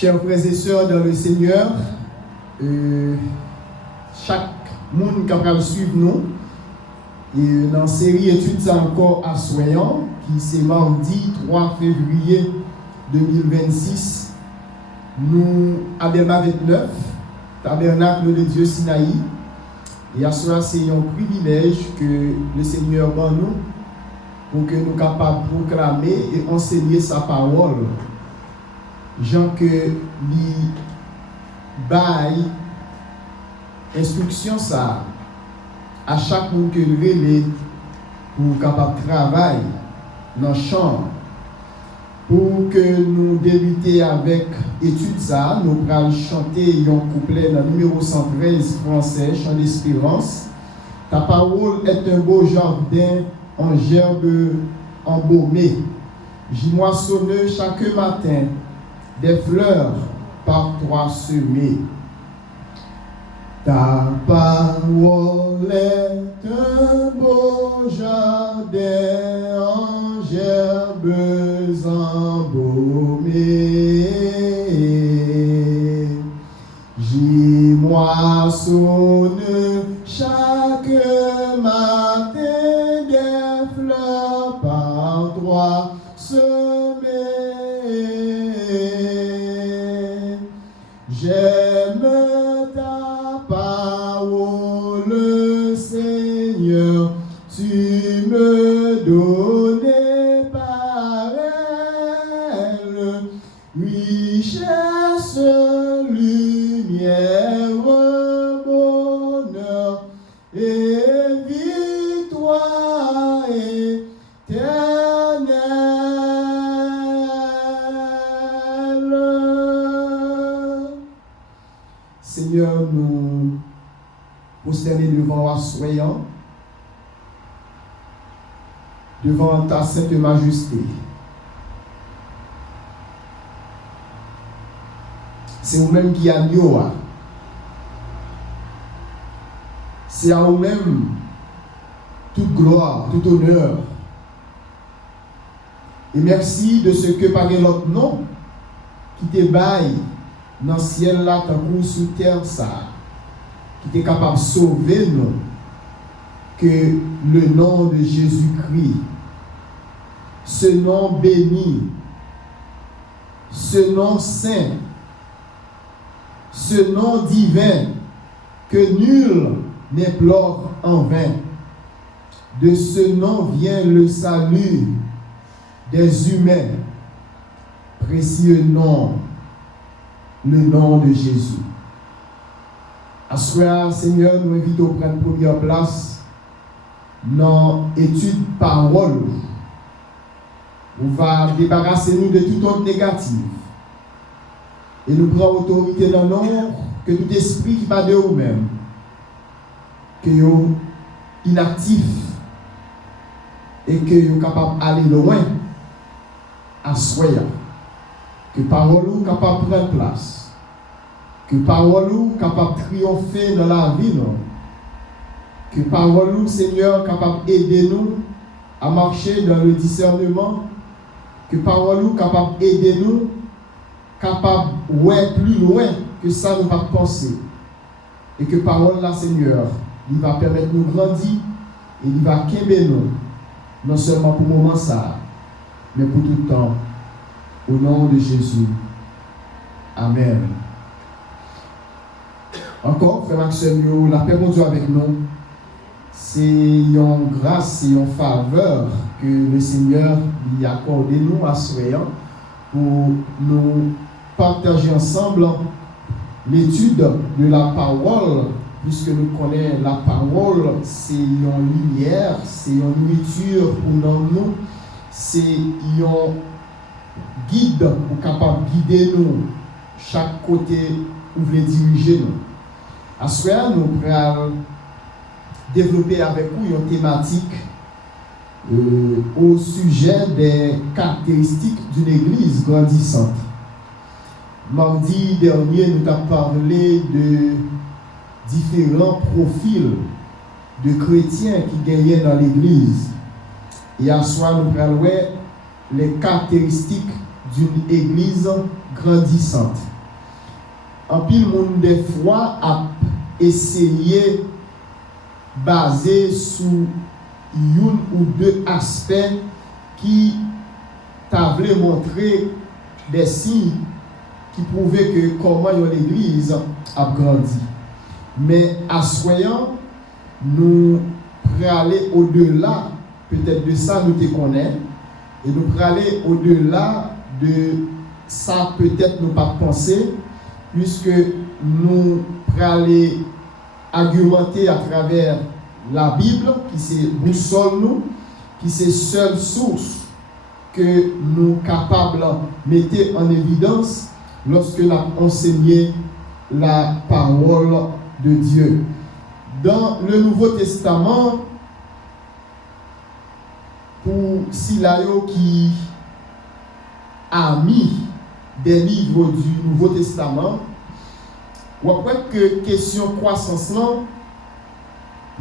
Chers frères et sœurs dans le Seigneur, chaque monde qui va suivre nous, et dans la série études ça encore à Soyons, qui c'est mardi 3 février 2026, nous Abelma 29, tabernacle de Dieu Sinaï. Et à cela, c'est un privilège que le Seigneur donne nous pour que nous soyons capables de proclamer et enseigner sa parole. Jean que lui baille instruction ça à chaque monde que nous relève pour capable travailler dans le champ. Pour que nous débutions avec étude ça, nous allons chanter un couplet dans le numéro 113 français, chant d'espérance. Ta parole est un beau jardin en gerbe embaumée. J'y moissonne chaque matin des fleurs par toi semées. Ta parole est un beau jardin en gerbes embaumées. J'y moissonne chaque matin des fleurs par toi semées. J'aime ta parole, Seigneur, tu me donnes par elle richesse, lumière, bonheur et victoire éternelle. Seigneur, nous prosterner devant soyons, devant ta sainte majesté. C'est vous-même qui a mieux. C'est à vous-même toute gloire, tout honneur. Et merci de ce que par l'autre nom qui te baille dans le ciel là, tant que sous terre ça, qui est capable de sauver nous, que le nom de Jésus-Christ, ce nom béni, ce nom saint, ce nom divin, que nul n'implore en vain. De ce nom vient le salut des humains. Précieux nom, le nom de Jésus. À ce soir, Seigneur, nous invitons à prendre première place dans l'étude parole. On va débarrasser nous de tout autre négatif. Et nous prenons autorité dans nous que tout esprit qui va de vous-même, que vous inactif et que vous capable d'aller loin à soi. Que parole ou capable de prendre place. Que parole ou capable de triompher dans la vie. Non? Que parole ou, Seigneur, capable d'aider nous à marcher dans le discernement. Que parole ou capable d'aider nous, capable ouais plus loin que ça nous va penser. Et que parole là, Seigneur, il va permettre de nous grandir et il va qu'aimer nous, non seulement pour le moment ça, mais pour tout le temps. Au nom de Jésus. Amen. Encore, frère Maxime, la paix de Dieu avec nous. C'est une grâce et une faveur que le Seigneur lui accorde nous à soyons pour nous partager ensemble l'étude de la parole, puisque nous connaissons la parole, c'est une lumière, c'est une nourriture pour nous, c'est un guide pour capable guider nous chaque côté où vous voulez diriger nous. À ce soir, nous allons développer avec vous une thématique au sujet des caractéristiques d'une église grandissante. Mardi dernier, nous avons parlé de différents profils de chrétiens qui gagnaient dans l'église. Et à ce soir, nous allons voir les caractéristiques d'une église grandissante. En pile monde des fois a essayé basé sur une ou deux aspects qui t'avaient montré des signes qui prouvaient que comment l'église a grandi. Mais à soyant, nous pourrions aller au-delà, peut-être de ça nous te connaissons, et nous pourrions aller au-delà de ça, peut-être nous pas penser, puisque nous pourrions aller argumenter à travers la Bible, qui c'est boussole nous, qui c'est seule source que nous capables de mettre en évidence lorsque nous enseignons la parole de Dieu. Dans le Nouveau Testament, pour Silayo qui a mis des livres du Nouveau Testament, on voit que question croissance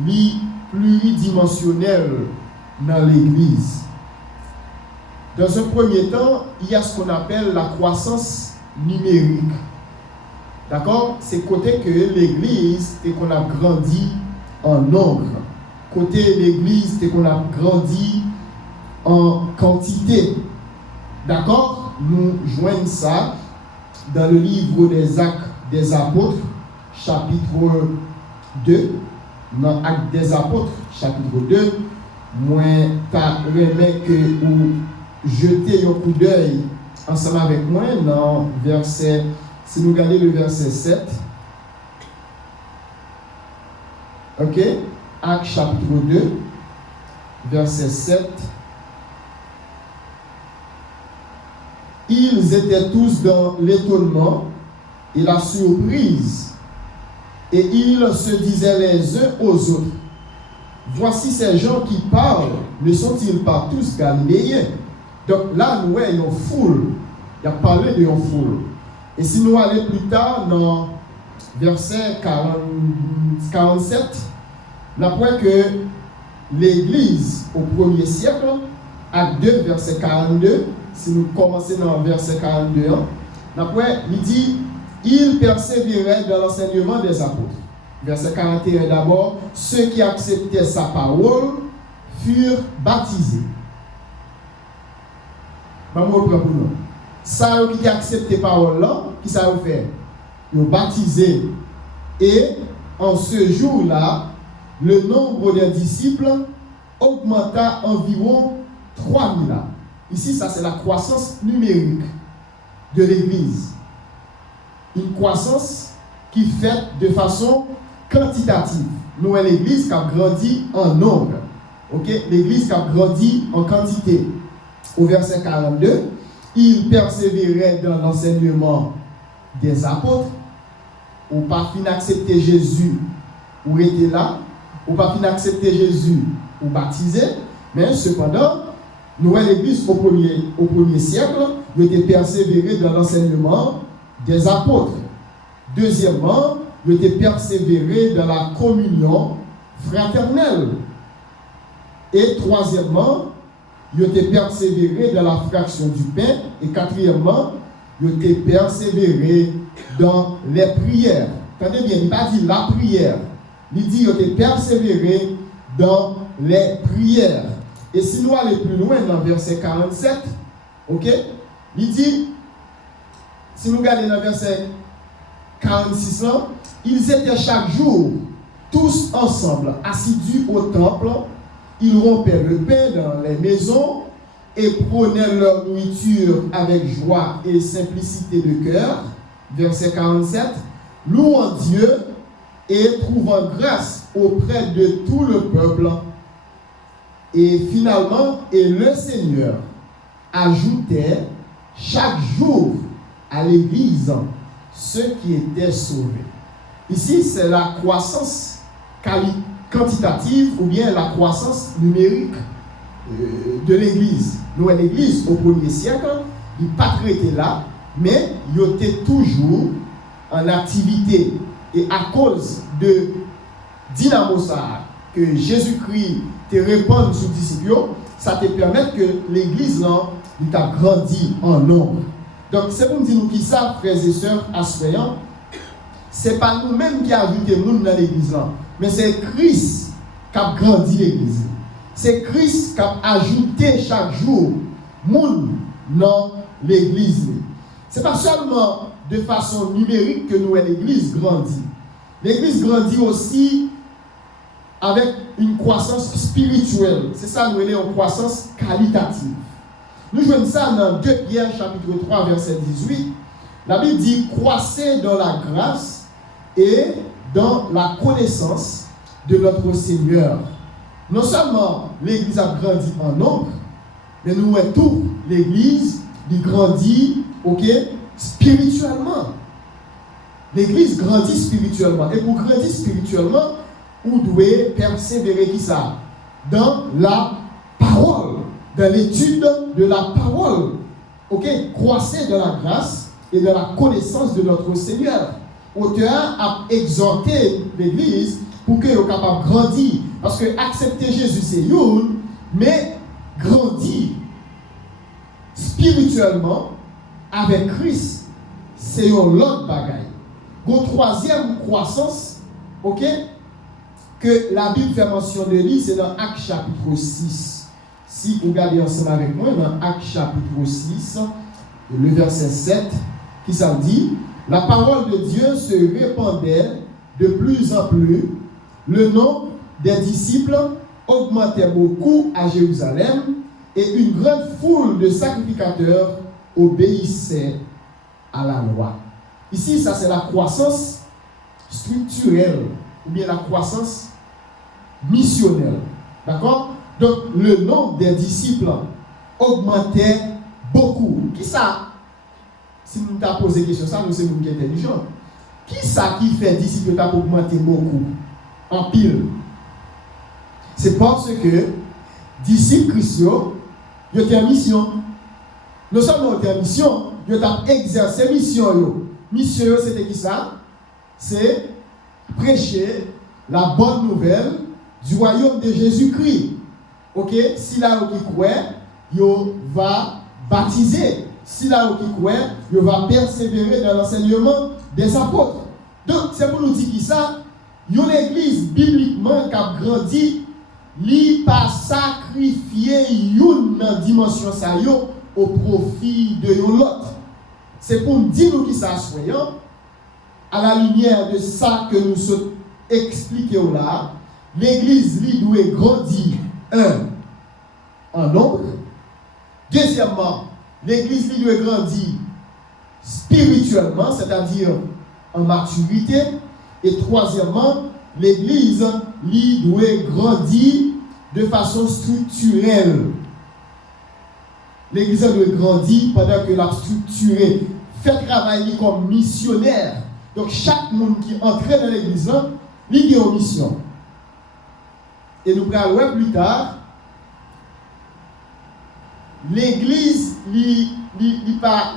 est pluridimensionnelle dans l'Église. Dans un premier temps, il y a ce qu'on appelle la croissance numérique. D'accord? C'est côté que l'Église, c'est qu'on a grandi en nombre. Côté l'Église, c'est qu'on a grandi en quantité. D'accord? Nous joignons ça dans le livre des Actes des Apôtres, chapitre 2. Dans Actes des Apôtres, chapitre 2, moi, t'as remis que vous jetez un coup d'œil ensemble avec moi dans verset, si nous regardons le verset 7. Ok? Actes chapitre 2, verset 7. Ils étaient tous dans l'étonnement et la surprise, et ils se disaient les uns aux autres: voici ces gens qui parlent, ne sont-ils pas tous galiléens? Donc là, nous avons une foule. Il a parlé de une foule. Et si nous allons plus tard dans verset 47, nous apprenons que l'Église au 1er siècle, Acte 2, verset 42, si nous commençons dans verset 42, après, il dit: ils persévéraient dans l'enseignement des apôtres. Verset 41 d'abord, ceux qui acceptaient sa parole furent baptisés. Ça qui accepté parole là, qui ça a fait? Ils ont baptisé. Et en ce jour-là, le nombre des disciples augmenta environ 3000. Ici, ça c'est la croissance numérique de l'Église. Une croissance qui est faite de façon quantitative. Nous, l'Église qui a grandi en nombre. Okay? L'Église qui a grandi en quantité. Au verset 42, ils persévéraient dans l'enseignement des apôtres, ou pas fin accepter Jésus, ou était là, ou pas fin accepter Jésus, ou baptisé, mais cependant, nous, l'Église au premier siècle, nous était persévéré dans l'enseignement des apôtres. Deuxièmement, nous était persévéré dans la communion fraternelle. Et troisièmement, il était persévéré dans la fraction du pain. Et quatrièmement, il était persévéré dans les prières. Attendez bien, il n'a pas dit la prière. Il dit qu'il était persévéré dans les prières. Et si nous allons plus loin dans verset 47, ok, il dit, si nous regardons dans verset 46, ils étaient chaque jour tous ensemble assidus au temple. Ils rompaient le pain dans les maisons et prenaient leur nourriture avec joie et simplicité de cœur. Verset 47. Louant Dieu et trouvant grâce auprès de tout le peuple. Et finalement, et le Seigneur ajoutait chaque jour à l'Église ceux qui étaient sauvés. Ici, c'est la croissance quantitative ou bien la croissance numérique de l'Église. Nous, l'Église, au 1er siècle, il n'est pas traité là, mais il était toujours en activité. Et à cause de dynamosa que Jésus-Christ te répond sur les disciples, ça te permet que l'Église il t'a grandi en nombre. Donc, c'est pour nous dire qui ça, frères et sœurs, assoyants, c'est pas nous-mêmes qui ajoutons le monde dans l'église là, mais c'est Christ qui a grandi l'église. C'est Christ qui a ajouté chaque jour monde dans l'église. C'est pas seulement de façon numérique que nous, l'église grandit. L'église grandit aussi avec une croissance spirituelle. C'est ça, nous avons une croissance qualitative. Nous jouons ça dans 2 Pierre chapitre 3 verset 18. La Bible dit « Croissez dans la grâce et dans la connaissance de notre Seigneur. » Non seulement l'Église a grandi en nombre, mais nous voyons tout. L'Église grandit spirituellement. L'Église grandit spirituellement. Et pour grandir spirituellement, vous devez persévérer qui ça? Dans la parole, dans l'étude de la parole. Croissez dans la grâce et dans la connaissance de notre Seigneur. Auteur a exhorté l'Église pour qu'elle soit capable de grandir. Parce que accepter Jésus, c'est une, mais grandir spirituellement avec Christ, c'est une autre bagaille. Une troisième croissance, que la Bible fait mention de lui, c'est dans Actes chapitre 6. Si vous regardez ensemble avec moi, dans Actes chapitre 6, le verset 7, qui ça dit, la parole de Dieu se répandait de plus en plus, le nombre des disciples augmentait beaucoup à Jérusalem, et une grande foule de sacrificateurs obéissait à la loi. Ici, ça c'est la croissance structurelle, ou bien la croissance missionnelle. D'accord? Donc, le nombre des disciples augmentait beaucoup. Qui ça? Si nous t'avons posé la question, ça, nous sommes intelligents. Qui ça qui fait disciples t'a augmenté beaucoup? En pile. C'est parce que disciples chrétiens, ils ont en mission. Non seulement ils ont en mission, ils ont exercé mission. Mission, c'était qui ça? C'est prêcher la bonne nouvelle du royaume de Jésus-Christ. Si là où qui croit, il va baptiser. Si là où qui croit, il va persévérer dans l'enseignement des apôtres. Donc, c'est pour nous dire qui ça? Une église bibliquement qui a grandi, li pas sacrifier une dimension ça au profit de l'autre. C'est pour nous dire qui ça soyons à la lumière de ça que nous sommes expliqués là. L'église lui doit grandir en nombre. Deuxièmement, l'église lui doit grandir spirituellement, c'est-à-dire en maturité. Et troisièmement, l'église lui doit grandir de façon structurelle. L'église doit grandir pendant que la structurée fait travailler comme missionnaire. Donc chaque monde qui entre dans l'église, il a une mission. Et nous allons voir plus tard, l'église n'est pas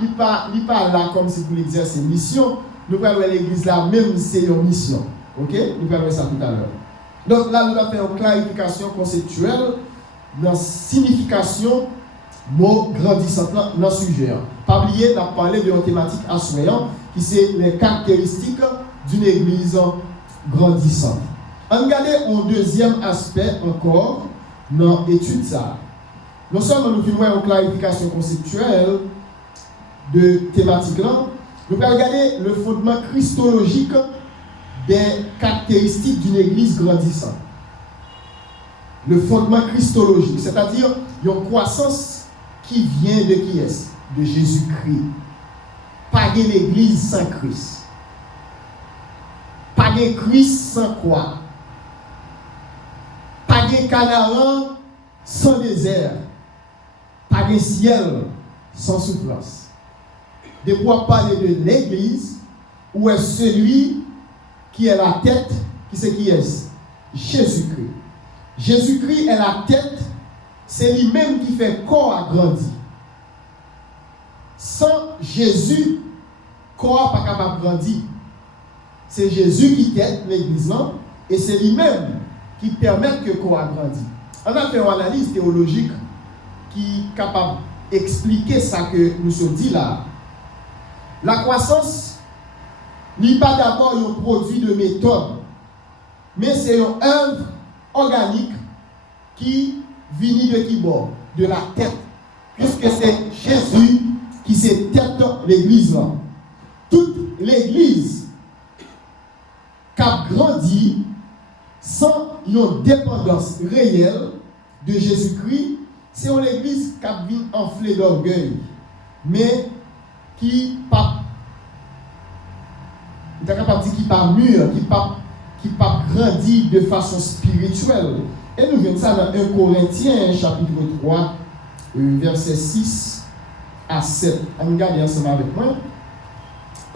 là comme si vous exercer une mission. Nous allons voir l'église là, même c'est une mission. Nous allons voir ça tout à l'heure. Donc là, nous allons faire une clarification conceptuelle dans la signification mot grandissant dans le sujet. Pas oublier, on a parlé de la thématique assoyante, qui c'est les caractéristiques d'une église grandissante. On regarde un deuxième aspect encore dans l'étude ça. Non seulement nous faisons une clarification conceptuelle de thématique là, nous allons regarder le fondement christologique des caractéristiques d'une église grandissante. Le fondement christologique, c'est-à-dire une croissance qui vient de qui est? De Jésus-Christ. Pas de l'église sans Christ. Pas de Christ sans quoi? Pas de Canaan sans désert. Pas de ciel sans souffrance. De quoi parler de l'église, où est celui qui est la tête, qui c'est qui est? Jésus-Christ. Jésus-Christ est la tête, c'est lui-même qui fait corps à grandir. Sans Jésus, corps pas capable de grandir. C'est Jésus qui tête l'église là, et c'est lui-même qui permet que corps a grandi. On a fait une analyse théologique qui est capable expliquer ça que nous sommes dit là. La croissance n'est pas d'abord un produit de méthode, mais c'est une œuvre organique qui vient de qui bord? De la tête. Puisque c'est Jésus qui s'est tête l'église là. Toute l'église qui a grandi sans une dépendance réelle de Jésus-Christ, c'est une église qui a été enflée d'orgueil, mais qui pas mûr, qui pas grandi de façon spirituelle. Et nous voyons ça dans 1 Corinthiens chapitre 3, versets 6 à 7. On regarde ensemble avec moi.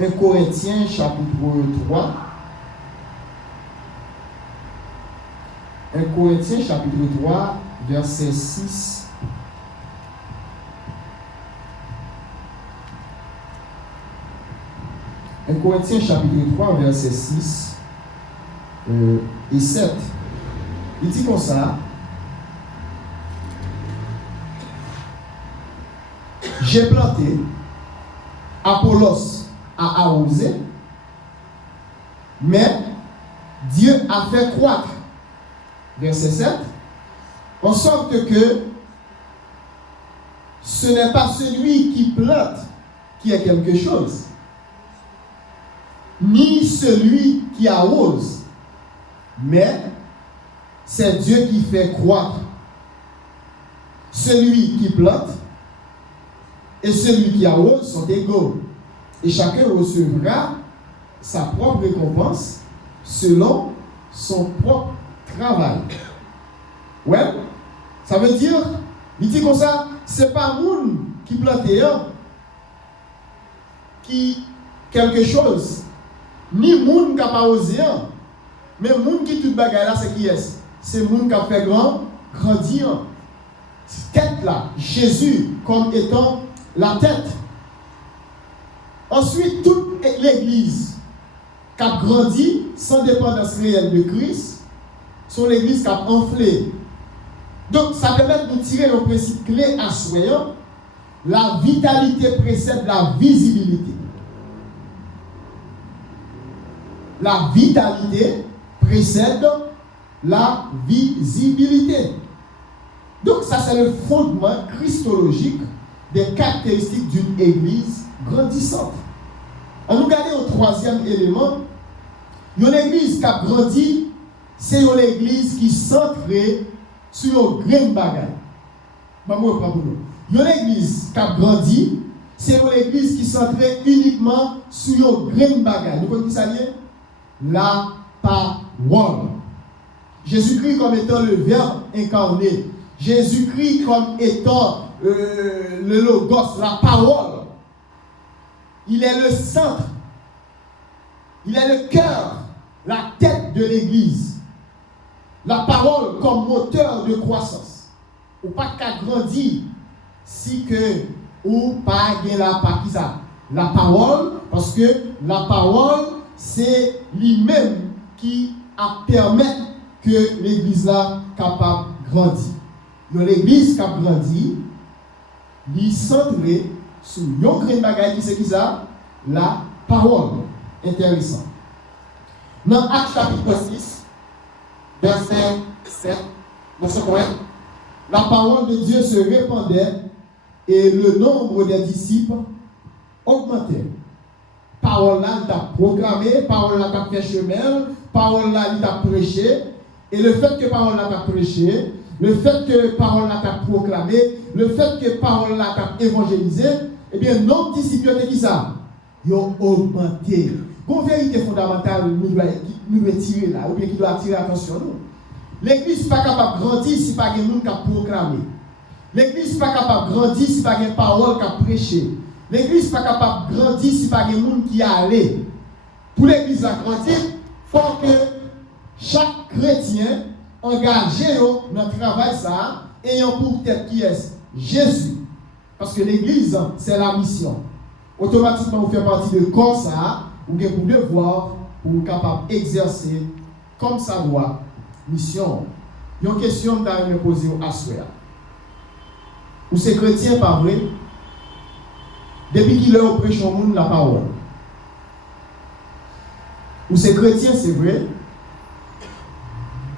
1 Corinthiens chapitre 3. 1 Corinthiens chapitre 3, verset 6. 1 Corinthiens chapitre 3, verset 6 et 7. Il dit comme ça. J'ai planté, Apollos a arrosé, mais Dieu a fait croître. Verset 7. En sorte que ce n'est pas celui qui plante qui a quelque chose, ni celui qui arrose, mais c'est Dieu qui fait croître. Celui qui plante et celui qui arrose sont égaux, et chacun recevra sa propre récompense selon son propre travail. Ouais, ça veut dire, il dit comme ça, c'est pas moun qui plante qui quelque chose, ni moun qui a pas osé, mais moun qui tout bagaille là, c'est qui est? C'est moun qui a fait grandir. Tête là, Jésus comme étant la tête. Ensuite, toute l'église qui a grandi sans dépendance réelle de Christ, sont l'église qui a enflé. Donc, ça permet de tirer un principe clé à soi. La vitalité précède la visibilité. La vitalité précède la visibilité. Donc, ça, c'est le fondement christologique des caractéristiques d'une église grandissante. On nous regarde au troisième élément. Une église qui a grandi, c'est une église qui est centrée sur une grande bagaille. Une église qui a grandi, c'est une église qui est centrée uniquement sur une grande bagaille. Vous comprenez ça bien? La parole. Jésus-Christ comme étant le Verbe incarné. Jésus-Christ comme étant le Logos, la parole. Il est le centre. Il est le cœur, la tête de l'église. La parole comme moteur de croissance. Ou pas qu'à grandir si que ou pas gain la ça. La parole, parce que la parole, c'est lui-même qui a permis que l'église là capable de grandir. L'église qui a grandi, il est centré sur une grande bagaille qui c'est qui ça? La parole. Intéressant. Dans Actes chapitre 6, verset 7, vous savez, la parole de Dieu se répandait et le nombre des disciples augmentait. Parole là, il t'a proclamé, parole là, il t'a fait chemin, parole là, il t'a prêché, et le fait que parole là, t'a prêché, le fait que parole là, t'a proclamé, le fait que parole là, t'a évangélisé, eh bien, nos disciples, c'est qui ça? Ils ont augmenté. Une vérité fondamentale, nous devons tirer là, ou bien qui doit attirer l'attention nous. L'église n'est pas capable de grandir si pas quelqu'un qui a proclamé. L'église n'est pas capable de grandir si pas quelqu'un parole qui a prêché. L'église n'est pas capable de grandir si pas quelqu'un qui a allé. Pour l'église à grandir, il faut que chaque chrétien engagé dans le travail ça, ayant pour tête qui est Jésus. Parce que l'église, c'est la mission. Automatiquement, vous faites partie de corps ça, vous avez pour devoir, pour être capable d'exercer comme ça doit, mission. Il y a une question que je vais poser à soi. Ou c'est chrétien, pas vrai? Depuis qu'il est au prêche au monde la parole. Ou c'est chrétien, c'est vrai?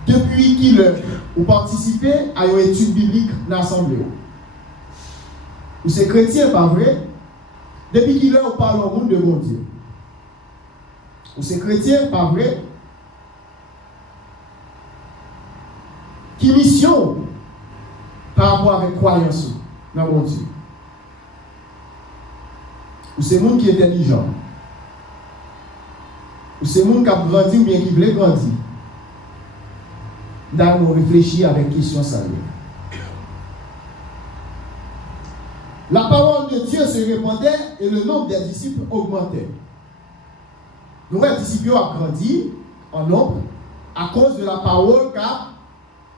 Depuis qu'il est ou participé à une étude biblique dans l'assemblée. Ou c'est chrétien, pas vrai? Depuis qu'il est au parle au monde de bon Dieu. Ou c'est chrétien, pas vrai? Qui mission par rapport avec croyance dans mon Dieu? Ou c'est monde qui est intelligent? Ou c'est monde qui a grandi ou bien qui voulait grandir? Nous réfléchir avec question sérieuse. La parole de Dieu se répandait et le nombre des disciples augmentait. Nous, les disciples ont grandi en nombre à cause de la parole qu'a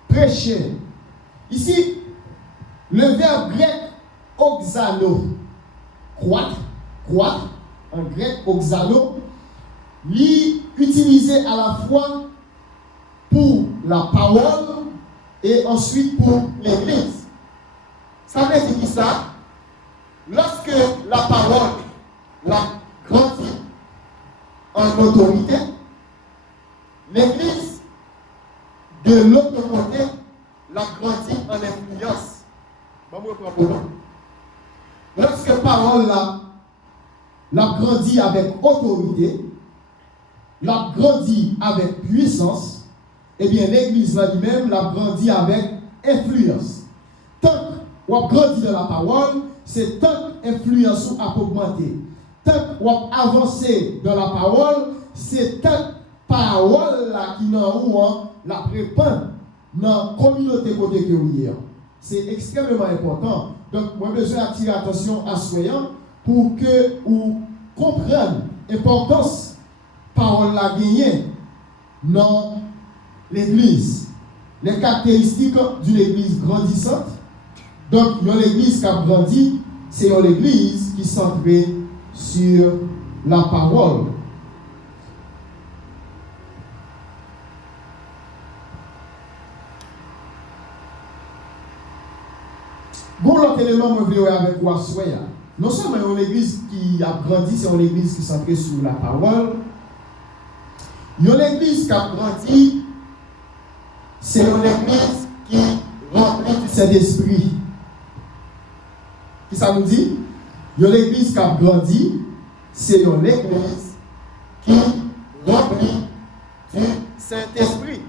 prêché. Ici, le verbe grec oxano, croître, en grec oxano, utilisé à la fois pour la parole et ensuite pour l'église. Ça veut dire ça? Lorsque la parole la grandit en autorité, l'église de l'autre côté la grandit en influence. Lorsque la parole la grandit avec autorité, la grandit avec puissance, eh bien l'église elle-même la grandit avec influence. Tant qu'on grandit dans la parole, c'est tant influence a augmenté. Tant qu'on avance dans la parole, c'est tant parole là qui n'a la répand dans la communauté côté que vous hier. C'est extrêmement important. Donc, moi, j'ai besoin d'attirer l'attention à soyant pour que vous compreniez l'importance parole la gagner dans l'église. Les caractéristiques d'une église grandissante. Donc, une église qui a grandi, c'est une église qui est centrée sur la parole. Bon, l'autre élément que je veux avec vous, non seulement une église qui a grandi, c'est une église qui est centrée sur la parole. Une église qui a grandi, c'est une église qui remplit du Saint-Esprit. Qui ça nous dit? Une église qui a grandi, c'est une église qui remplit du Saint-Esprit.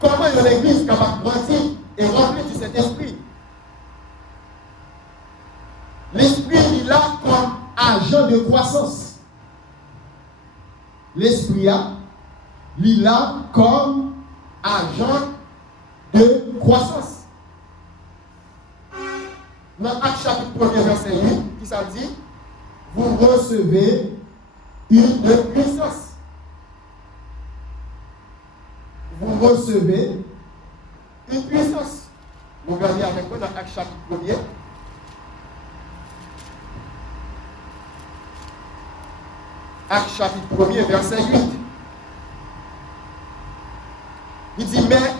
Comment une église qui a grandi et remplie du Saint-Esprit? L'esprit est là comme agent de croissance. L'esprit est là comme agent de croissance. Dans Actes chapitre 1 verset 8, qui ça dit? Vous recevez une puissance. Vous recevez une puissance. Vous regardez avec moi dans Actes chapitre 1. Actes chapitre 1, verset 8. Il dit, mais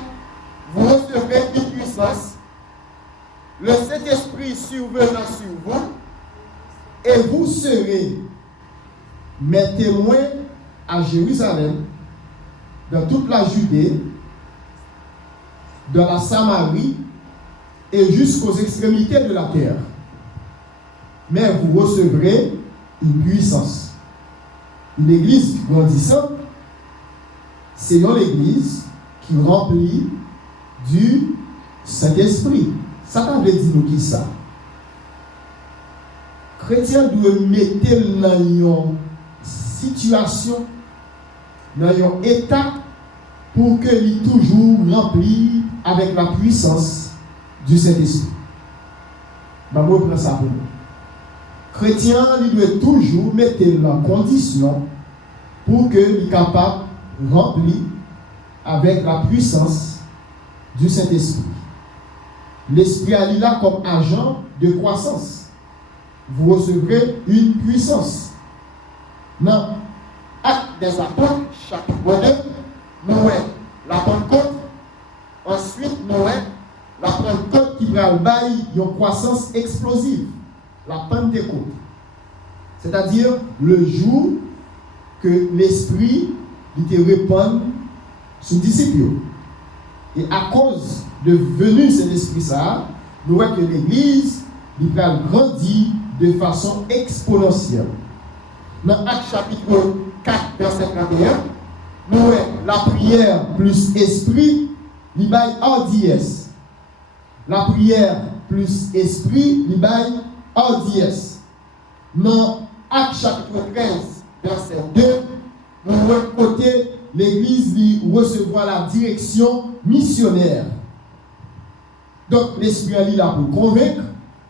vous recevrez une puissance, le Saint-Esprit survenant sur vous, et vous serez mes témoins à Jérusalem, dans toute la Judée, dans la Samarie, et jusqu'aux extrémités de la terre. Mais vous recevrez une puissance. Une église grandissante, c'est une église qui remplit du Saint-Esprit. Ça veut dire nous qui ça? Chrétien doit mettre dans une situation, dans un état, pour que il toujours rempli avec la puissance du Saint-Esprit. Je vais prendre ça pour nous. Chrétien, il doit toujours mettre en condition pour qu'il soit capable de remplir avec la puissance du Saint-Esprit. L'Esprit est là comme agent de croissance. Vous recevrez une puissance. Dans Actes des Apôtres, chapitre 2, nous avons la Pentecôte. Ensuite, nous avons la Pentecôte qui va bail une croissance explosive, la Pentecôte. C'est-à-dire le jour que l'Esprit était répandu sur les disciples. Et à cause de venue cet esprit ça, nous voyons que l'Église a grandi de façon exponentielle. Dans Actes chapitre 4, verset 31, nous voyons la prière plus esprit, il baille hardiesse. La prière plus esprit, il baille hardiesse. Dans Actes chapitre 13, verset 2, nous voyons côté l'Église recevoir la direction missionnaire. Donc, l'Esprit est là pour convaincre,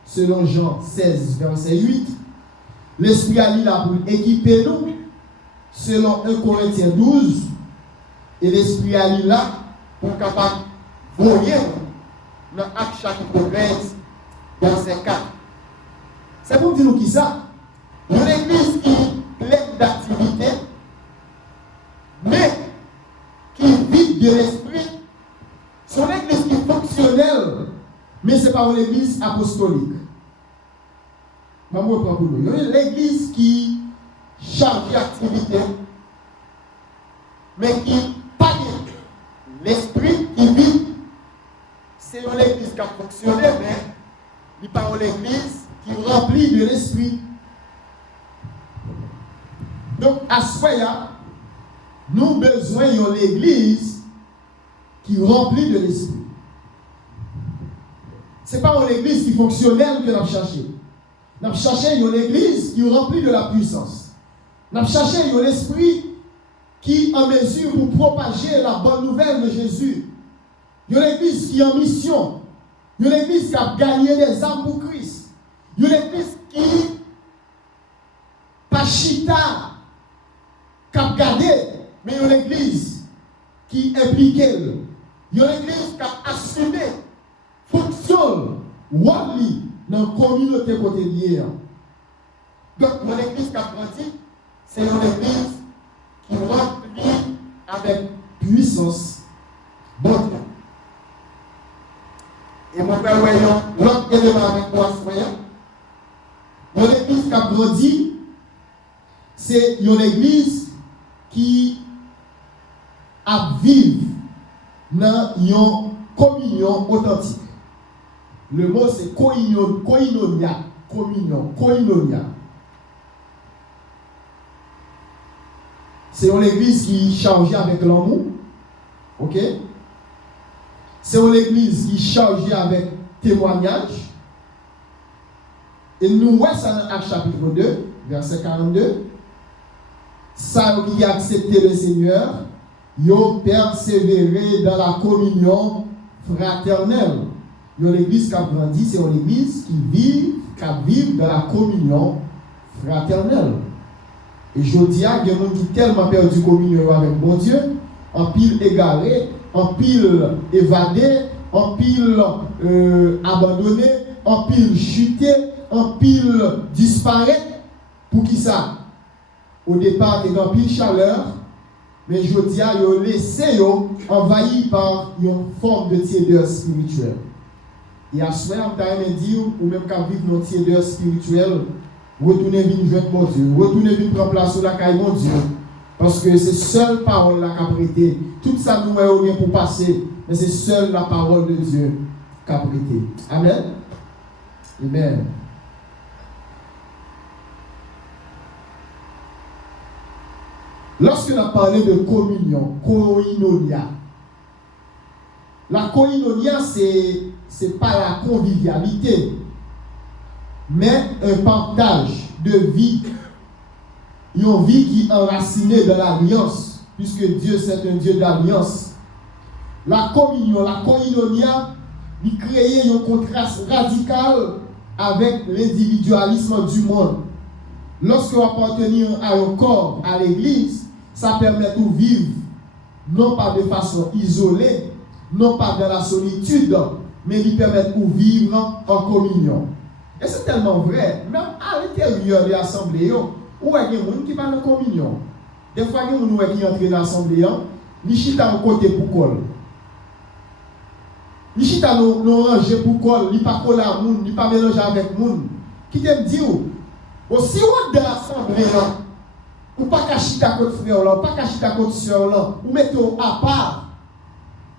selon Jean 16, verset 8. L'Esprit est là pour équiper nous, selon 1 Corinthiens 12. Et l'Esprit est là pour capable voyer dans Actes chapitre 13, verset 4. C'est pour dire nous qui ça? Une église qui est pleine d'activité, mais qui vit de l'esprit. C'est une église qui est fonctionnelle, mais ce n'est pas une église apostolique. Je vais reprendre pour nous. Il y a une église qui charge d'activité, mais qui pas l'esprit qui vit. C'est une église qui a fonctionné, mais il n'est pas une église qui remplit de l'esprit. Donc, à ce moment-là, nous avons besoin d'une église qui remplit de l'esprit. Ce n'est pas une église qui est fonctionnelle que nous avons cherché. Nous avons cherché une église qui remplit de la puissance. Nous avons cherché un esprit qui est en mesure pour propager la bonne nouvelle de Jésus. Une église qui est en mission. Une église qui a gagné des âmes pour Christ. Une église qui pas chita, qui a gardé, mais une église qui implique. Une église qui a assumé, fonctionne, wali dans la communauté quotidienne. Donc, une église qui a grandi, c'est une église qui remplit avec puissance, bonne. Et mon père, voyons, l'autre élément avec moi, voyons. Une église qui a grandi, c'est une église qui a vécu dans une communion authentique. Le mot c'est koinonia, communion, koinonia. C'est une église qui est chargée avec l'amour, ok? C'est une église qui est chargée avec témoignage. Et nous voyons ça dans Actes chapitre 2, verset 42. Ça qui a accepté le Seigneur, ils ont persévéré dans la communion fraternelle. Une église qui a grandi, c'est une église qui vit dans la communion fraternelle. Et je dis à des gens qui ont tellement perdu communion avec mon Dieu, en pile égaré, en pile évadé, en pile abandonné, en pile chuté, en pile disparaître. Pour qui ça? Au départ, il y a une pile chaleur, mais je dis à vous laisser envahi par une forme de tiédeur spirituelle. Et à ce moment, je dire, ou même quand vivre notre tiédeur spirituelle, retournez venir jouer mon Dieu, retournez venir prendre place sur la caille mon Dieu. Parce que c'est seule parole là qui a prêté. Tout ça nous est rien pour passer, mais c'est seule la parole de Dieu qui a prêté. Amen. Amen. Lorsque nous avons parlé de communion, koinonia, la koinonia, ce n'est pas la convivialité, mais un partage de vie. Une vie qui est enracinée dans l'alliance, puisque Dieu c'est un Dieu d'alliance. La communion, la koinonia, il crée un contraste radical avec l'individualisme du monde. Lorsque vous appartenez à un corps, à l'église, ça permet de vivre non pas de façon isolée, non pas dans la solitude, mais il permet de vivre en communion. Et c'est tellement vrai, même à l'intérieur de l'assemblée, où il y a des gens qui vont en communion. Des fois, il y a des gens qui entrent dans l'assemblée, ils chita en côté pour coller. Ni chita nous ranger pour col, ni pas coller à moun, ni pas mélanger avec moun. Qui t'aime dire bon si on dans l'assemblée là, ou pas qu'à chita contre frère là, ou pas qu'à chita contre sœur là, ou mettez à part.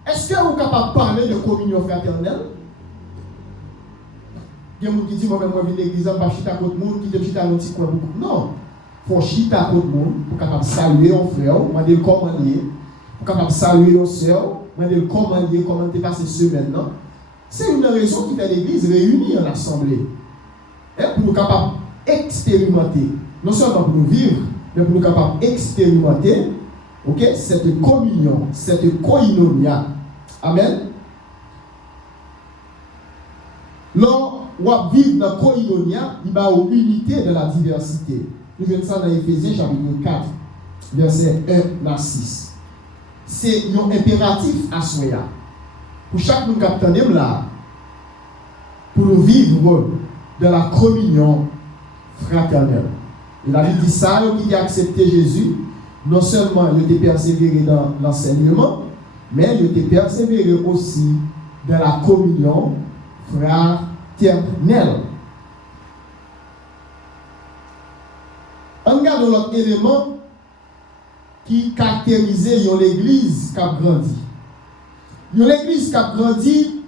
Est-ce que vous êtes capable de parler de communion fraternelle? Il y a des gens qui disent moi je viens de l'église, je ne vais pas chita contre moun, qui te chita dans petit coin. Non. Il faut chita contre moun pour capable saluer un frère, demander comment il est, pour capable saluer une sœur, demander comment il est, comment tu passé semaine là. C'est une raison qui fait l'église réunie en assemblée. Pour nous capables d'expérimenter, non seulement pour nous vivre, mais pour nous capables d'expérimenter cette communion, cette koinonia. Amen. Lorsqu'on va vivre dans la koinonia, il y a une unité de la diversité. Nous venons ça dans Éphésiens chapitre 4, verset 1 à 6. C'est un impératif à soi. Pour chaque monde qui est là, pour nous vivre de la communion fraternelle. Il a dit ça, qui a accepté Jésus, non seulement il était persévéré dans l'enseignement, mais il était persévéré aussi dans la communion fraternelle. On regarde l'autre élément qui caractérisait l'église qui a grandi. L'église qui a grandi,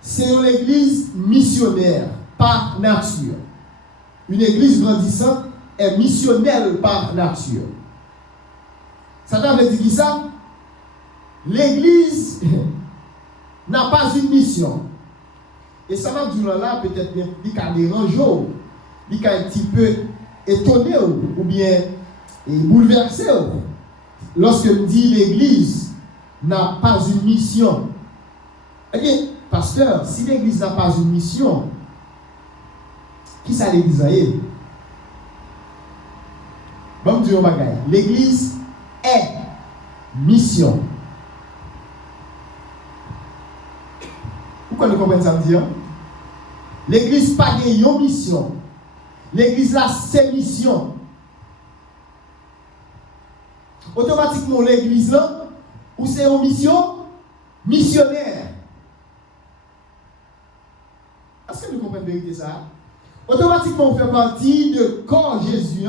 c'est une église missionnaire par nature. Une église grandissante est missionnelle par nature. Ça veut dire qui ça? L'église n'a pas une mission. Et ça va dire là, peut-être qu'il a dérangé, il a un petit peu étonné ou bien bouleversé. Lorsque je dis l'église n'a pas une mission. Okay. Pasteur, si l'église n'a pas une mission, qui ça l'église a? Bon Dieu, l'église est mission. Pourquoi nous comprenons ça dire? L'église n'a pas une mission. L'église a ses missions. Automatiquement, l'église là, ou c'est une mission missionnaire. Est-ce que nous comprenons bien ça? Automatiquement, on fait partie de corps Jésus,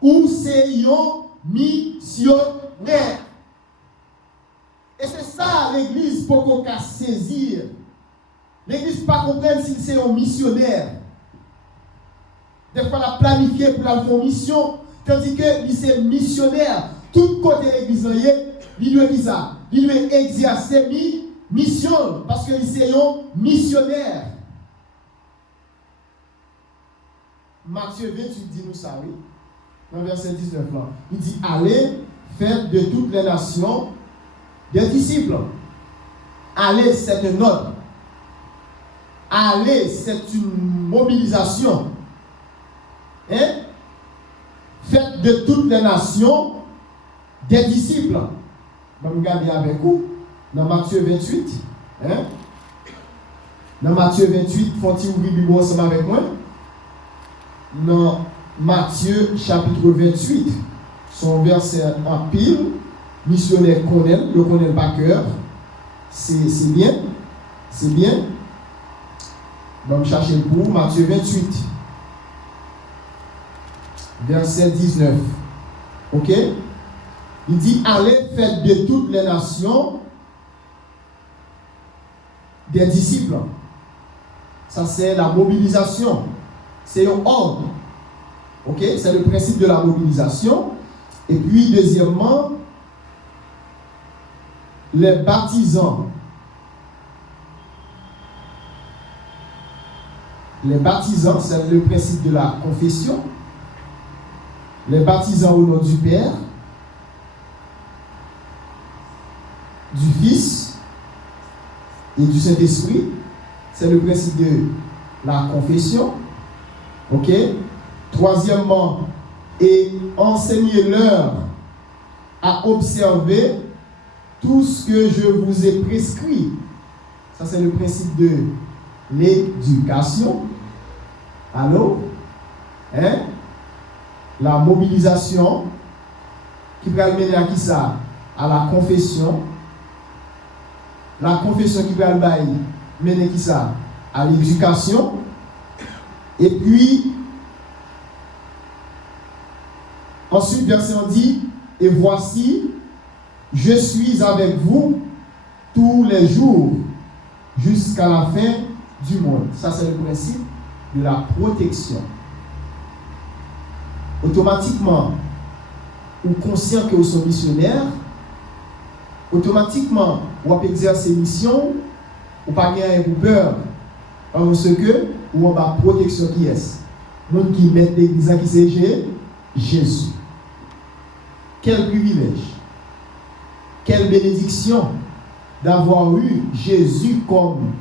où c'est un missionnaire. Et c'est ça l'église pour qu'on saisir. L'église ne pas comprendre si c'est un missionnaire. Des fois, la planifier pour la mission, tandis que c'est missionnaire. Tout côté l'église, il doit dire ça. Il doit exercer mission, parce que c'est un missionnaire. Matthieu 28 dit nous ça, oui. Dans le verset 19 là. Il dit allez, faites de toutes les nations des disciples. Allez, c'est un ordre. Allez, c'est une mobilisation. Hein? Faites de toutes les nations des disciples. Je vais regarder avec vous dans Matthieu 28. Hein? Dans Matthieu 28, faut-il ouvrir le Bible ensemble avec moi? Dans Matthieu chapitre 28, son verset en pile, missionnaire connaît, le connaît par cœur. C'est bien. C'est bien. Donc, cherchez pour Matthieu 28, verset 19. Ok? Il dit allez, faites de toutes les nations des disciples. Ça, c'est la mobilisation. C'est un ordre. Ok? C'est le principe de la mobilisation. Et puis, deuxièmement, les baptisants. Les baptisants, c'est le principe de la confession. Les baptisants au nom du Père, du Fils et du Saint-Esprit, c'est le principe de la confession. Ok? Troisièmement, et enseignez-leur à observer tout ce que je vous ai prescrit. Ça, c'est le principe de l'éducation. Allô? Hein? La mobilisation qui va mener à qui ça? À la confession. la confession qui va le bail, mener qui ça? À l'éducation. Et puis, ensuite, verset on dit, et voici, je suis avec vous tous les jours jusqu'à la fin du monde. Ça, c'est le principe de la protection. Automatiquement, ou conscient que vous êtes missionnaire, automatiquement, vous pouvez exercer mission, ou pas gagner pour peur, parce que vous avez la protection qui est. Le monde qui met l'église qui c'est Jésus. Quel privilège, quelle bénédiction d'avoir eu Jésus comme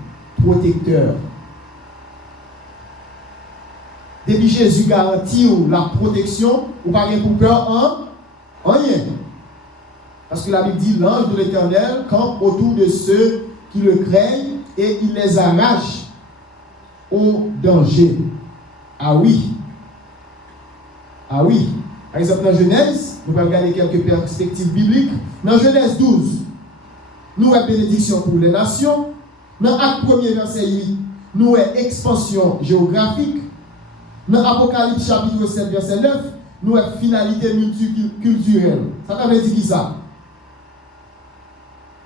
protecteur. Depuis Jésus garantit la protection, ou pas rien pour peur en rien. Parce que la Bible dit l'ange de l'Éternel campe autour de ceux qui le craignent et il les arrache au danger. Ah oui. Ah oui. Par exemple, dans Genèse, nous allons regarder quelques perspectives bibliques. Dans Genèse 12, nous avons bénédiction pour les nations. Dans Acte 1er, verset 8, nous avons expansion géographique. Dans Apocalypse chapitre 7, verset 9, nous avons finalité multiculturelle. Ça veut dire qui ça?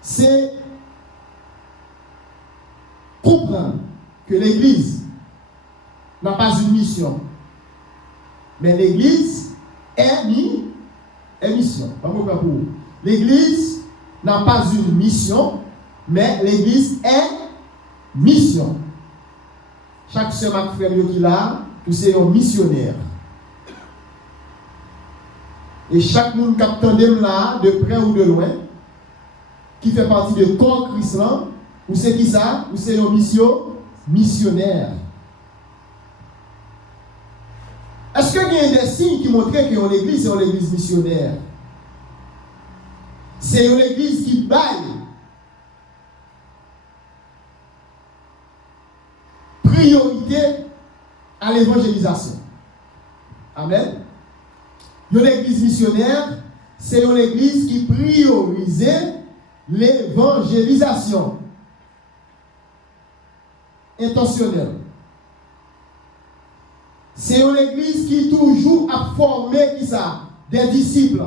C'est comprendre que l'Église n'a pas une mission. Mais l'Église est mission. L'Église n'a pas une mission, mais l'Église est mission. Chaque semaine frère qui là, tous c'est un missionnaire. Et chaque monde qui attend là, de près ou de loin, qui fait partie de corps Christ, ou c'est qui ça? Ou c'est un missionnaire. Est-ce qu'il y a des signes qui montrent que l'église est une église missionnaire? C'est une église qui baille priorité à l'évangélisation. Amen. Une église missionnaire, c'est une église qui priorise l'évangélisation intentionnelle. C'est une église qui toujours a formé qui ça? Des disciples.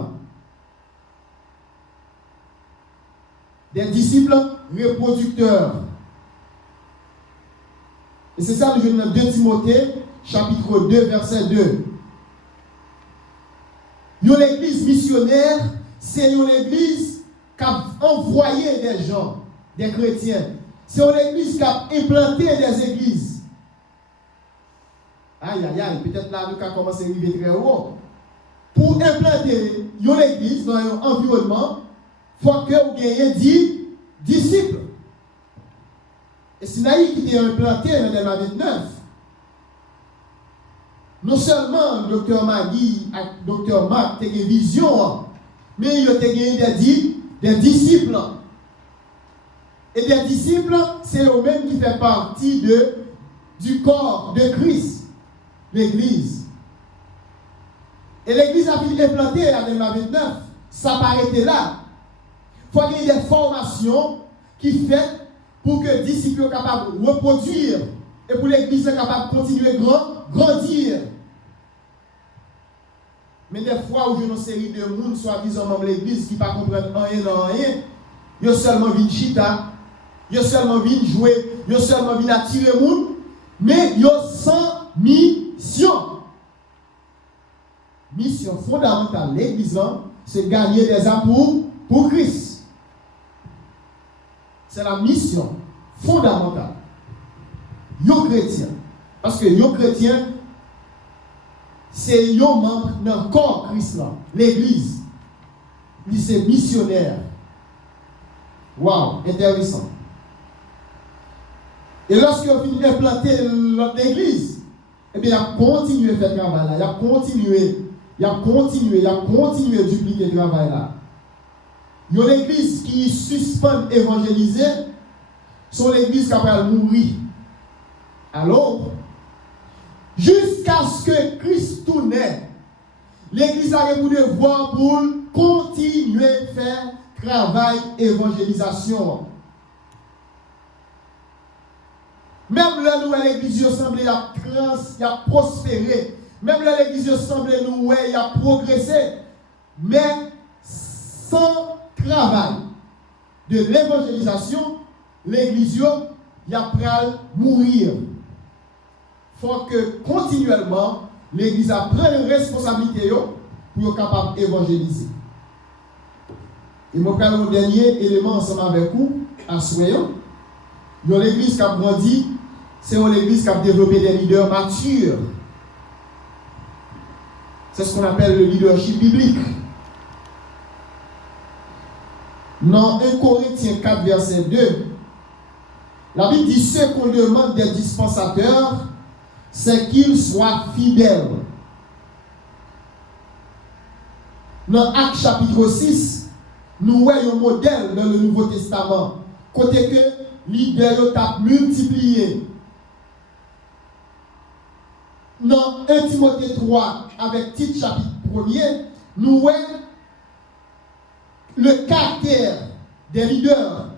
Des disciples reproducteurs. Et c'est ça le journal de 2 Timothée, chapitre 2, verset 2. Une église missionnaire, c'est une église qui a envoyé des gens, des chrétiens. C'est une église qui a implanté des églises. Aïe, aïe, aïe, peut-être là, nous avons commencé à arriver très haut. Pour implanter une église dans un environnement, il faut que vous ayez 10 disciples. Et c'est là qui était implanté dans le 29. Non seulement le docteur Magui et le docteur Marc ont une vision, mais ils ont des disciples. Et des disciples, c'est eux-mêmes qui font partie du corps de Christ. L'église. Et l'église a été implantée à 29. Ça n'a pas arrêté là. Il faut qu'il y ait des formations qui font pour que les disciples soient capables de reproduire et pour l'église soit capable de continuer à grandir. Mais des fois où j'ai une série de monde, soi-disant membres de l'église, qui ne comprennent rien dans rien, ils ont seulement vu chita, ils ont seulement vu jouer, ils ont seulement vu attirer les gens, mais ils ont sans mission. Mission fondamentale de l'église, c'est gagner des âmes pour Christ. C'est la mission fondamentale. Yo chrétien. Parce que yo chrétien, c'est yo membre dans le corps Christ, l'église. Il c'est missionnaire. Waouh, intéressant. Et lorsque vous finissez d'implanter l'église, eh bien, il a continué à faire le travail là. Il a continué à dupliquer le travail là. Il y a l'église qui suspend évangéliser, c'est l'église qui va mourir. Alors, jusqu'à ce que Christ tourne, l'église a le devoir pour continuer à faire travail évangélisation. Même là, nous, l'église semble y a prospéré. Même là, l'église semble nous, y a progressé. Mais sans travail de l'évangélisation, l'église y a prêt à mourir. Il faut que continuellement, l'église prenne une responsabilité pour être capable d'évangéliser. Et je vais un dernier élément ensemble avec vous, à Soyons. L'église qui a grandi, c'est une église qui a développé des leaders matures. C'est ce qu'on appelle le leadership biblique. Dans 1 Corinthiens 4, verset 2, la Bible dit ce qu'on demande des dispensateurs, c'est qu'ils soient fidèles. Dans Actes chapitre 6, nous voyons un modèle dans le Nouveau Testament. Côté que l'idée a multiplié. Dans 1 Timothée 3, avec titre chapitre 1er, nous voyons le caractère des leaders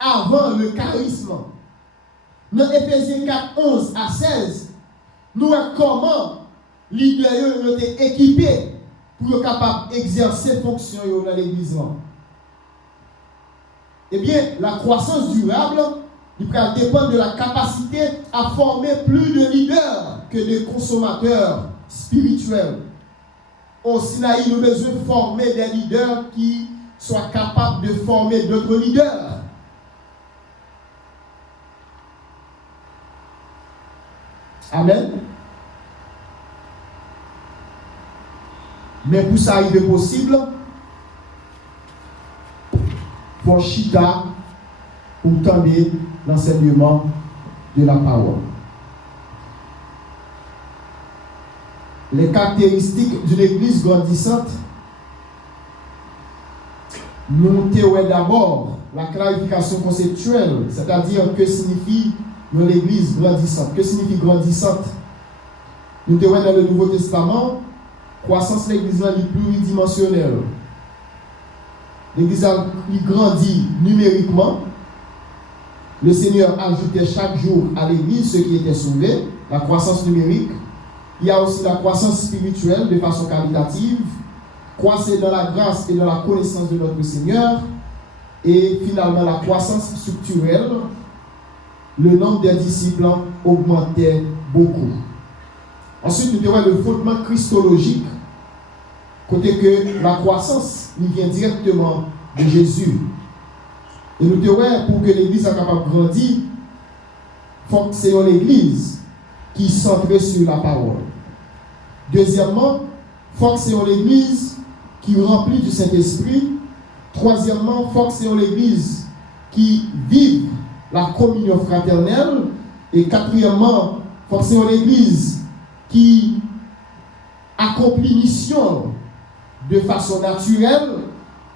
avant le charisme. Dans Éphésiens 4, 11 à 16, nous voyons comment les leaders ont été équipés pour être capables d'exercer fonctions dans l'église. Eh bien, la croissance durable, il dépend de la capacité à former plus de leaders que de consommateurs spirituels. Au Sinaï, nous avons besoin de former des leaders qui soient capables de former d'autres leaders. Amen. Mais pour ça arriver possible, pour chita, pour tendre l'enseignement de la parole. Les caractéristiques d'une église grandissante, nous avons d'abord la clarification conceptuelle, c'est-à-dire que signifie une église grandissante. Que signifie grandissante? Nous avons dans le Nouveau Testament, croissance de l'église est pluridimensionnelle. L'église a grandi numériquement. Le Seigneur ajoutait chaque jour à l'église ceux qui étaient sauvés, la croissance numérique. Il y a aussi la croissance spirituelle de façon qualitative, croisser dans la grâce et dans la connaissance de notre Seigneur, et finalement la croissance structurelle. Le nombre des disciples augmentait beaucoup. Ensuite, nous avons le fondement christologique, côté que la croissance nous vient directement de Jésus. Et nous avons pour que l'église soit capable de grandir, il faut que c'est une église qui centre sur la parole. Deuxièmement, il faut que c'est une église qui remplit du Saint-Esprit. Troisièmement, il faut que c'est une église qui vive la communion fraternelle. Et quatrièmement, il faut que c'est une église qui accomplit mission de façon naturelle.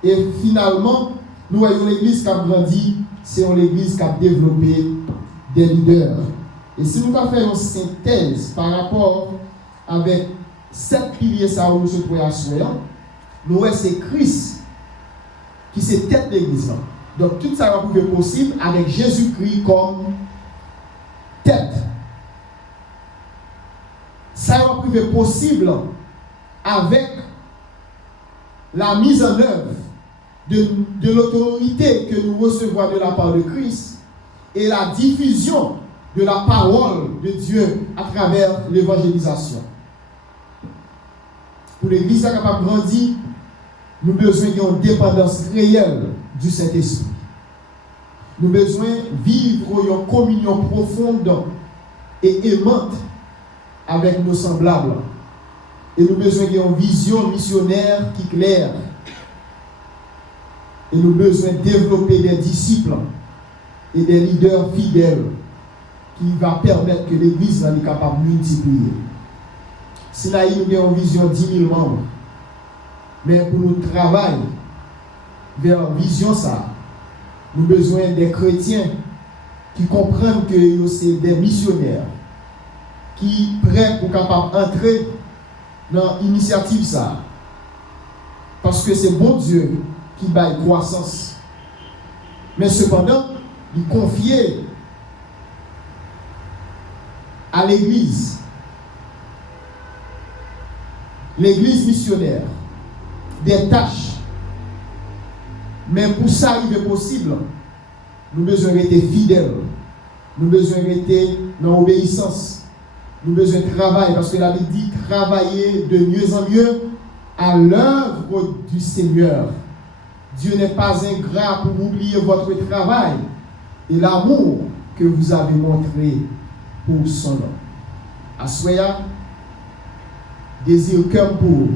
Et finalement, nous voyons l'église qui a grandi, c'est une église qui a développé des leaders. Et si nous faisons une synthèse par rapport avec 7 piliers ça où nous se trouvons à Soyons, nous voyons c'est Christ qui c'est tête de l'église. Donc tout ça va pouvoir être possible avec Jésus-Christ comme tête. Ça va pouvoir être possible avec la mise en œuvre de l'autorité que nous recevons de la part de Christ et la diffusion de la parole de Dieu à travers l'évangélisation. Pour l'église capable de grandir, nous avons besoin d'une dépendance réelle du Saint-Esprit. Nous avons besoin de vivre une communion profonde et aimante avec nos semblables. Et nous avons besoin d'une vision missionnaire qui est claire. Et nous avons besoin de développer des disciples et des leaders fidèles qui vont permettre que l'Église soit capable de multiplier. Si nous avons une vision de 10 000 membres, mais pour nous travailler vers la vision, ça, nous avons besoin des chrétiens qui comprennent que c'est des missionnaires qui sont prêts pour capable d'entrer dans l'initiative ça. Parce que c'est bon Dieu qui baille croissance. Mais cependant, il confier à l'église missionnaire, des tâches. Mais pour ça arriver possible, nous devons rester fidèles. Nous devons rester dans l'obéissance. Nous devons travailler, parce que la Bible dit travailler de mieux en mieux à l'œuvre du Seigneur. Dieu n'est pas ingrat pour oublier votre travail et l'amour que vous avez montré pour son nom. Assoya, désir cœur pour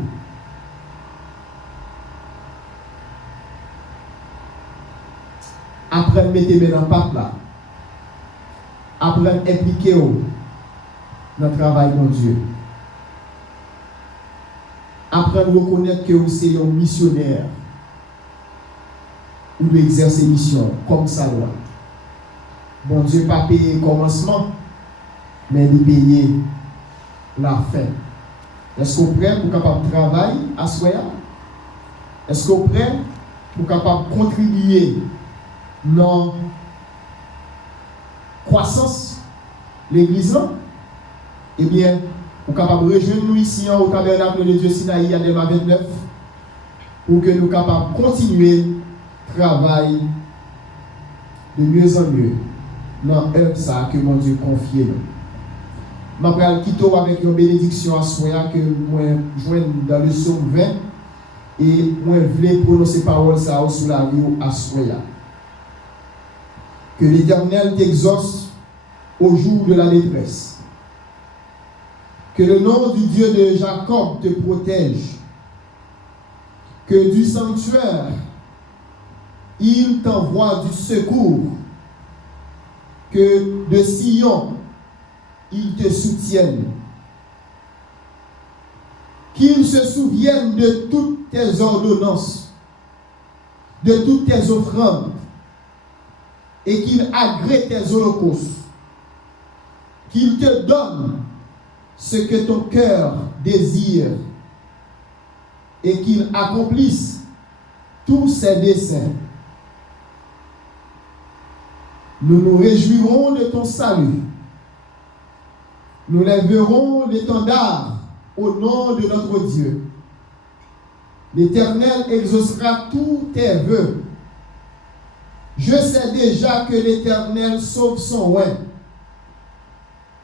apprendre à mettre dans le pape là. Apprendre à impliquer dans le travail de Dieu. Apprendre à reconnaître que vous êtes un missionnaire. Ou de exercer mission comme ça doit. Bon Dieu pas payer le commencement, mais il payer la fin. Est-ce qu'on est prêt pour capable travailler à soi? Est-ce qu'on est prêt pour capable contribuer dans la croissance de l'église? Eh bien, pour capable rejoindre nous ici au tabernacle de Dieu Sinaï à Dema 29 pour que nous capables continuer travail de mieux en mieux dans l'œuvre ça que mon Dieu confie nous. Je vais quitter avec une bénédiction à soi que moi joigne dans le psaume 20 et moi voulais prononcer parole ça sur la vie à soi. Que l'Éternel t'exauce au jour de la détresse. Que le nom du Dieu de Jacob te protège. Que du sanctuaire il t'envoie du secours, que de Sion, il te soutienne, qu'il se souvienne de toutes tes ordonnances, de toutes tes offrandes, et qu'il agrée tes holocaustes, qu'il te donne ce que ton cœur désire, et qu'il accomplisse tous ses desseins. Nous nous réjouirons de ton salut. Nous lèverons l'étendard au nom de notre Dieu. L'Éternel exaucera tous tes vœux. Je sais déjà que l'Éternel sauve son oint.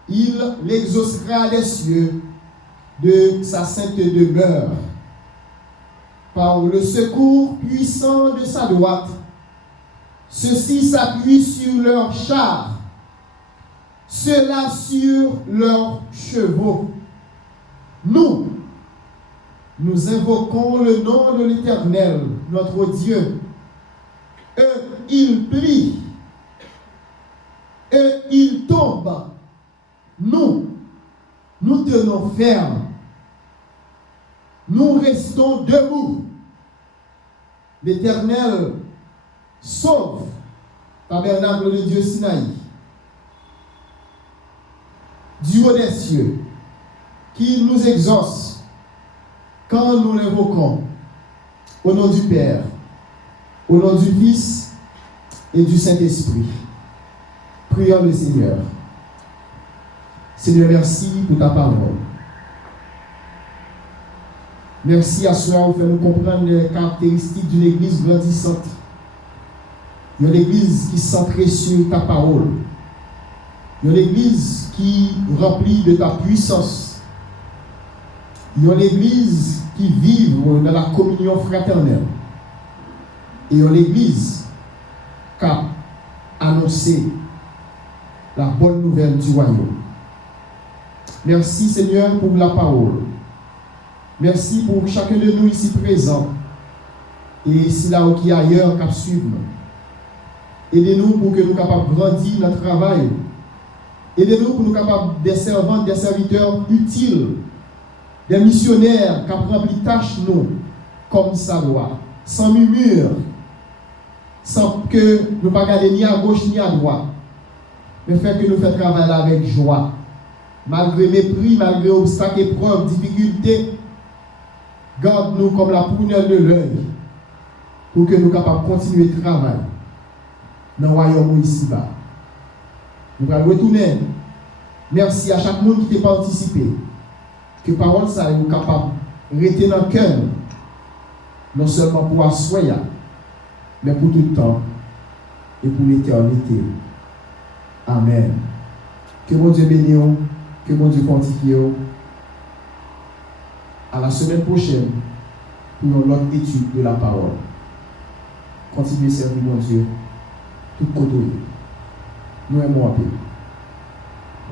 Il l'exaucera des cieux de sa sainte demeure. Par le secours puissant de sa droite, ceux-ci s'appuient sur leurs chars, ceux-là sur leurs chevaux. Nous invoquons le nom de l'Éternel, notre Dieu. Eux, ils plient. Eux, ils tombent. Nous tenons ferme. Nous restons debout. L'Éternel sauve, tabernacle de Dieu Sinaï, du haut des cieux, qui nous exauce quand nous l'invoquons, au nom du Père, au nom du Fils et du Saint-Esprit. Prions le Seigneur. Seigneur, merci pour ta parole. Merci à cela où fait nous comprendre les caractéristiques d'une église grandissante. Une église qui centrée sur ta parole. Une église qui remplie de ta puissance. Une église qui vit dans la communion fraternelle. Et une église qui a annoncé la bonne nouvelle du royaume. Merci Seigneur pour la parole. Merci pour chacun de nous ici présents et ici là ou qui ailleurs qui suivent. Aidez-nous pour que nous capables de grandir notre travail. Aidez-nous pour nous capables des servantes, des serviteurs utiles, des missionnaires qui remplissent tâches nous comme ça doit, sans murmure, sans que nous ne pas garder ni à gauche ni à droite, mais faire que nous fassions travailler avec joie, malgré mépris, malgré obstacles, épreuves, difficultés. Garde-nous comme la prunelle de l'œil pour que nous soyons capables de continuer le travail dans le royaume ici-bas. Nous allons retourner Merci à chaque monde qui a participé. Que parole ça est capable de rester dans le cœur, non seulement pour assoyer, mais pour tout le temps et pour l'éternité. Amen. Que mon Dieu bénisse, que mon Dieu fortifie. À la semaine prochaine pour une autre étude de la parole. Continuez à servir mon Dieu tout côté. Nous aimons un peu.